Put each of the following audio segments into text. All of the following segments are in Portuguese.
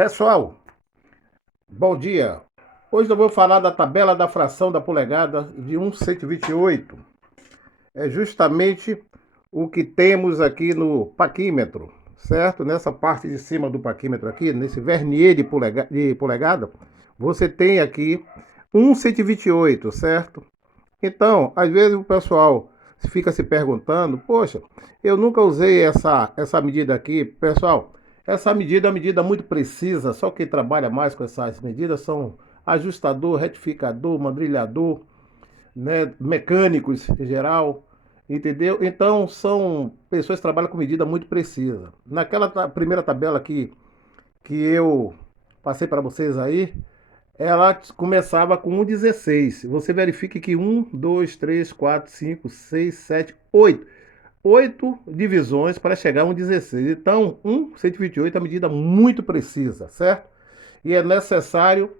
Pessoal, bom dia. Hoje eu vou falar da tabela da fração da polegada de 1/128. É justamente o que temos aqui no paquímetro, certo? Nessa parte de cima do paquímetro aqui, nesse vernier de polegada, você tem aqui 1/128, certo? Então, às vezes o pessoal fica se perguntando, poxa, eu nunca usei essa medida aqui. Pessoal, essa medida é uma medida muito precisa, só quem trabalha mais com essas medidas são ajustador, retificador, mandrilhador, né, mecânicos em geral, entendeu? Então, são pessoas que trabalham com medida muito precisa. Naquela primeira tabela aqui que eu passei para vocês aí, ela começava com 1,16. Você verifique que 1, 2, 3, 4, 5, 6, 7, 8. 8 divisões para chegar a 1,16. Então, 1/128 é uma medida muito precisa, certo? E é necessário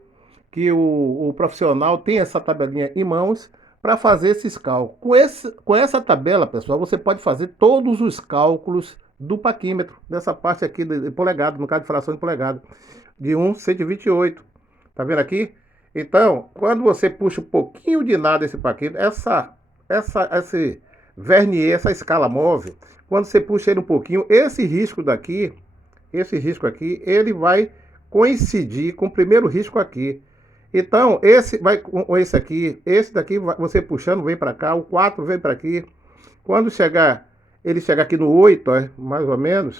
que o profissional tenha essa tabelinha em mãos para fazer esses cálculos. Com essa tabela, pessoal, você pode fazer todos os cálculos do paquímetro, dessa parte aqui de polegada, no caso de fração de polegada, de 1/128. Tá vendo aqui? Então, quando você puxa um pouquinho de nada esse paquímetro, esse vernier, essa escala móvel, quando você puxa ele um pouquinho, esse risco aqui, ele vai coincidir com o primeiro risco aqui. Então, esse vai com esse aqui, esse daqui você puxando vem para cá, o 4 vem para aqui. Quando ele chegar aqui no 8, mais ou menos,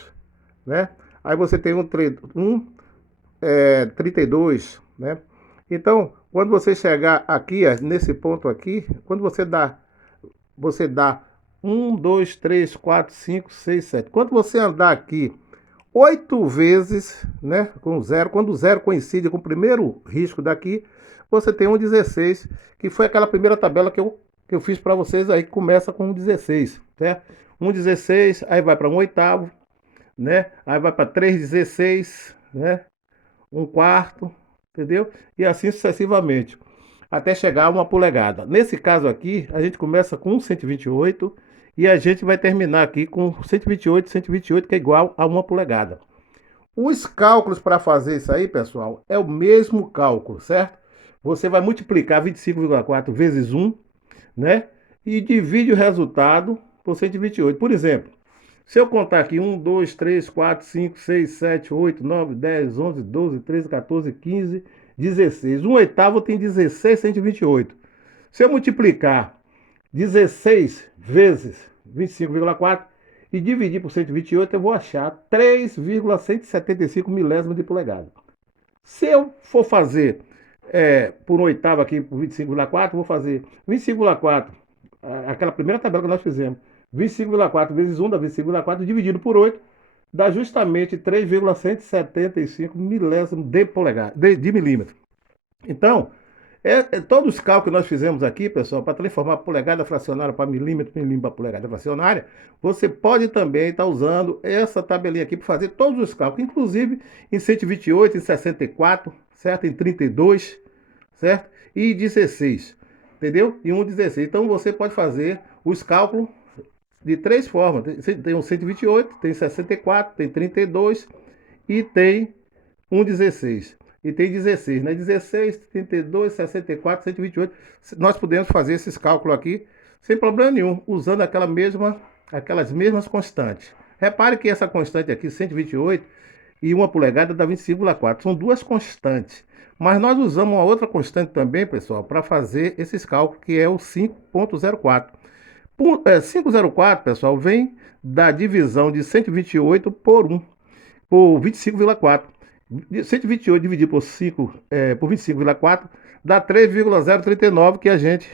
né? Aí você tem um 32, né? Então, quando você chegar aqui, nesse ponto aqui, quando você dá 1, 2, 3, 4, 5, 6, 7. Quando você andar aqui 8 vezes, né, com zero, quando o zero coincide com o primeiro risco daqui, você tem um 16, que foi aquela primeira tabela que eu fiz para vocês aí, que começa com um 16, certo? Um 16, aí vai para um oitavo, né? Aí vai para 3,16, né? Um quarto, entendeu? E assim sucessivamente, até chegar a uma polegada. Nesse caso aqui, a gente começa com 1/128 e a gente vai terminar aqui com 128, que é igual a uma polegada. Os cálculos para fazer isso aí, pessoal, é o mesmo cálculo, certo? Você vai multiplicar 25,4 vezes 1, né? E divide o resultado por 128. Por exemplo, se eu contar aqui 1, 2, 3, 4, 5, 6, 7, 8, 9, 10, 11, 12, 13, 14, 15, 16. Um oitavo tem 16, 128. Se eu multiplicar 16 vezes 25,4 e dividir por 128, eu vou achar 3,175 milésimos de polegada. Se eu for fazer por um oitavo aqui, por 25,4, vou fazer 25,4, aquela primeira tabela que nós fizemos, 25,4 vezes 1 dá 25,4 dividido por 8, dá justamente 3,175 milésimos de polegada, de milímetro. Então, todos os cálculos que nós fizemos aqui, pessoal, para transformar polegada fracionária para milímetro, milímetro para polegada fracionária, você pode também estar usando essa tabelinha aqui para fazer todos os cálculos, inclusive em 128, em 64, certo? Em 32, certo? E 16, entendeu? E 1,16. Então você pode fazer os cálculos de três formas. Tem um 128, tem 64, tem 32 e tem 1,16. E tem 16, né? 16, 32, 64, 128. Nós podemos fazer esses cálculos aqui sem problema nenhum, usando aquelas mesmas constantes. Repare que essa constante aqui, 128 e uma polegada dá 25,4. São duas constantes. Mas nós usamos uma outra constante também, pessoal, para fazer esses cálculos, que é o 5,04. 5,04, pessoal, vem da divisão de 128 por 1, por 25,4. 128 dividido por 5, por 25,4 dá 3,039, que a gente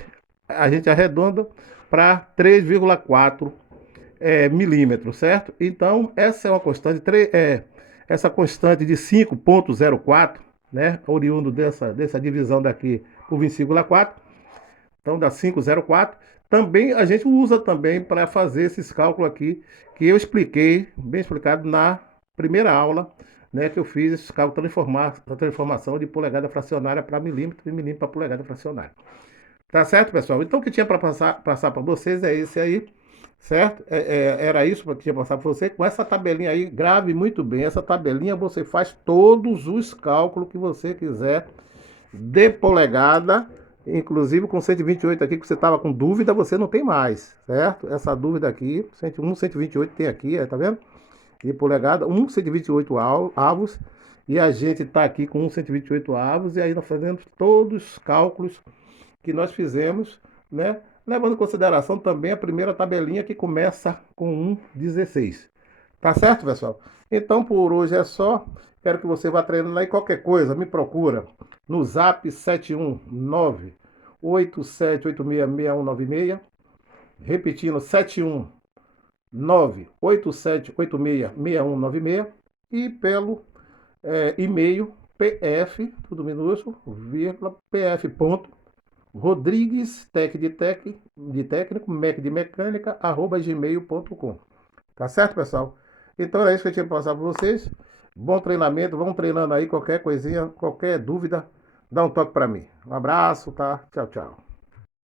arredonda para 3,4 milímetros, certo? Então, essa é uma constante, essa constante de 5,04, né, oriundo dessa divisão daqui por 25,4, então dá 5,04. Também a gente usa também para fazer esses cálculos aqui, que eu expliquei, bem explicado na primeira aula, né, que eu fiz esses cálculos da transformação de polegada fracionária para milímetro e milímetro para polegada fracionária. Tá certo, pessoal? Então, o que tinha para passar para vocês é esse aí. certo? Era isso que eu tinha passado para você. Com essa tabelinha aí, grave muito bem. Essa tabelinha você faz todos os cálculos que você quiser de polegada, inclusive com 128 aqui, que você estava com dúvida, você não tem mais, certo? Essa dúvida aqui, 101, 128 tem aqui, tá vendo? De polegada, 128 avos, e a gente está aqui com 128 avos, e aí nós fazemos todos os cálculos que nós fizemos, né? Levando em consideração também a primeira tabelinha que começa com 1,16. Tá certo, pessoal? Então, por hoje é só. Quero que você vá treinando aí. Qualquer coisa, me procura no zap 719-8786-6196. Repetindo, 719-8786-6196. E pelo e-mail pf, tudo minúsculo, vírgula, pf. Rodrigues, tec de técnico, mec de mecânica, @gmail.com. Tá certo, pessoal? Então era isso que eu tinha que passar para vocês. Bom treinamento, vamos treinando aí. Qualquer coisinha, qualquer dúvida, dá um toque para mim. Um abraço, tá? Tchau, tchau.